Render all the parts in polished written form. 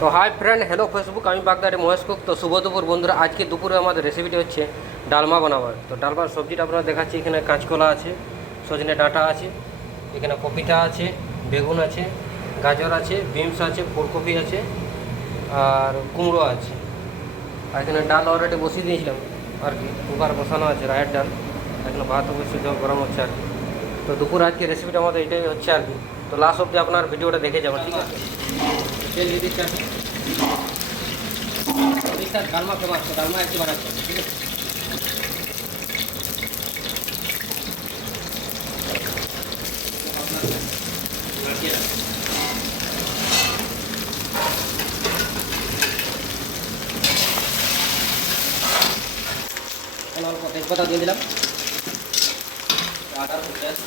তো hi friend, hello Facebook, আমি বাগদারে Mahesh cook. তো শুভ দুপুর বন্ধুরা। আজকে দুপুরে আমাদের রেসিপিটি হচ্ছে ডালমা বানাবার। তো ডালমার সবজিটা আপনারা দেখাচ্ছি। এখানে কাঁচকলা আছে, সজনে ডাঁটা আছে, এখানে পপিতা আছে, বেগুন আছে, গাজর আছে, বিনস আছে, ফুলকপি আছে, আর কুমড়ো আছে। আর এখানে ডাল অলরেডি বসিয়ে দিয়েছিলাম আর কি, কুকার বসানো আছে রায়ের ডাল। এখানে ভাত অবশ্যই জল গরম হচ্ছে আর কি। তো দুপুর আজকে রেসিপিটা আমাদের এটাই হচ্ছে আর কি। তো লাস্ট অবধি আপনার ভিডিওটা দেখে যাবেন, ঠিক আছে? তেল দিয়ে দিচ্ছি আর কি। ডালমা ফেমাস, তো ডালমা একটু বানাচ্ছে, ঠিক আছে? অল্প তেজপাতা দিয়ে দিলাম, আদার পেঁয়াজ,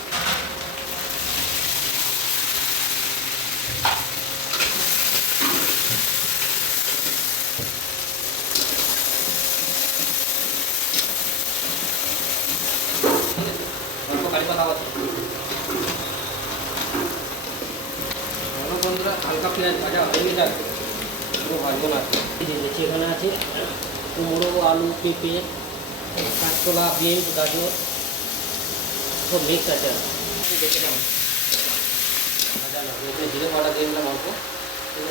অল্প কারি পাতা আছে। বন্ধুরা, হালকা পেঁয়াজ ভাজা হয়ে গেছে আর কি, পুরো ভাজবো না। এখানে আছে কুমড়ো, আলু, পেঁপে, কাঁচকলা, বিনস, গাজর, সব মিক্স আছে আর কি। দেখে নাও ভাজা না, এখানে জিরে পাউডার দিয়ে দিলাম অল্প,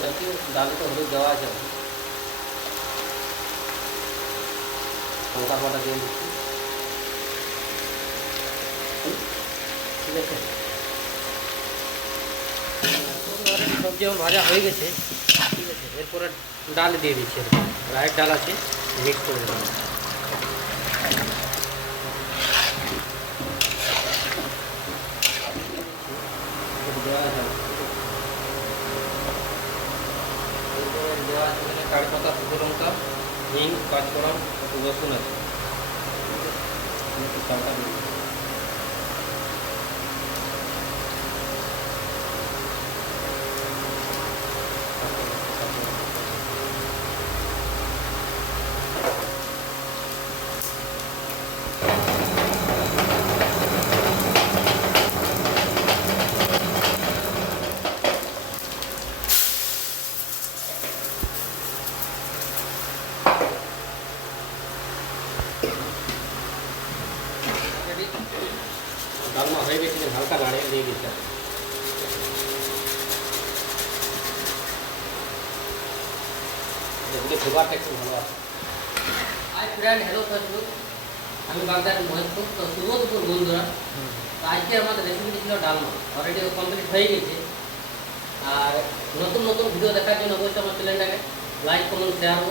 আর কি ডালে তো হলুদ দেওয়া আছে আর কি। লঙ্কা পাউডার দিয়ে দিচ্ছি, ঠিক আছে? সবজি আমার ভাজা হয়ে গেছে, ঠিক আছে? এরপরে ডাল দিয়ে দিচ্ছি, রায়ের ডাল আছে, মিক্স করে দিলাম। দেওয়া আছে এখানে কারি পাতা, শুকনো লঙ্কা, হিং, পাঁচফোড়ন, একটু রসুন আছে, একটু চালটা দিয়ে দিচ্ছি। ডালমা হয়ে গেছে, হালকা নাড়িয়ে দিয়ে দিচ্ছি। এগুলো খাবারটা একটু ভালো আছে। হাই ফ্রেন্ড, হ্যালো ফেসবুক, আমি বাগদার মহেশ কুক। তো শুভ দুপুর বন্ধুরা। তো আজকে আমাদের রেসিপিটি ছিল ডালমা, অলরেডি কমপ্লিট হয়ে গেছে। আর নতুন নতুন ভিডিও দেখার জন্য অবশ্যই আমার চ্যানেলটাকে লাইক, কমেন্ট, শেয়ার ও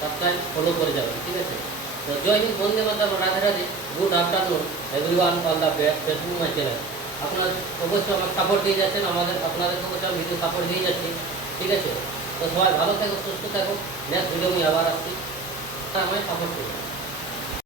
সাবস্ক্রাইব, ফলো করে যাবেন, ঠিক আছে? তো Jai Hind, Bande Mataram, Radhe Radhe, good afternoon everyone on the Facebook my channel. আপনারা অবশ্যই আমাকে সাপোর্ট দিয়ে যাচ্ছেন, আপনাদেরকে অবশ্যই আমি ভিডিও সাপোর্ট দিয়ে যাচ্ছি, ঠিক আছে? তো সবাই ভালো থাকো, সুস্থ থাকো। নেক্সট ভিডিও আমি আবার আসছি, আমায় সাপোর্ট করুন।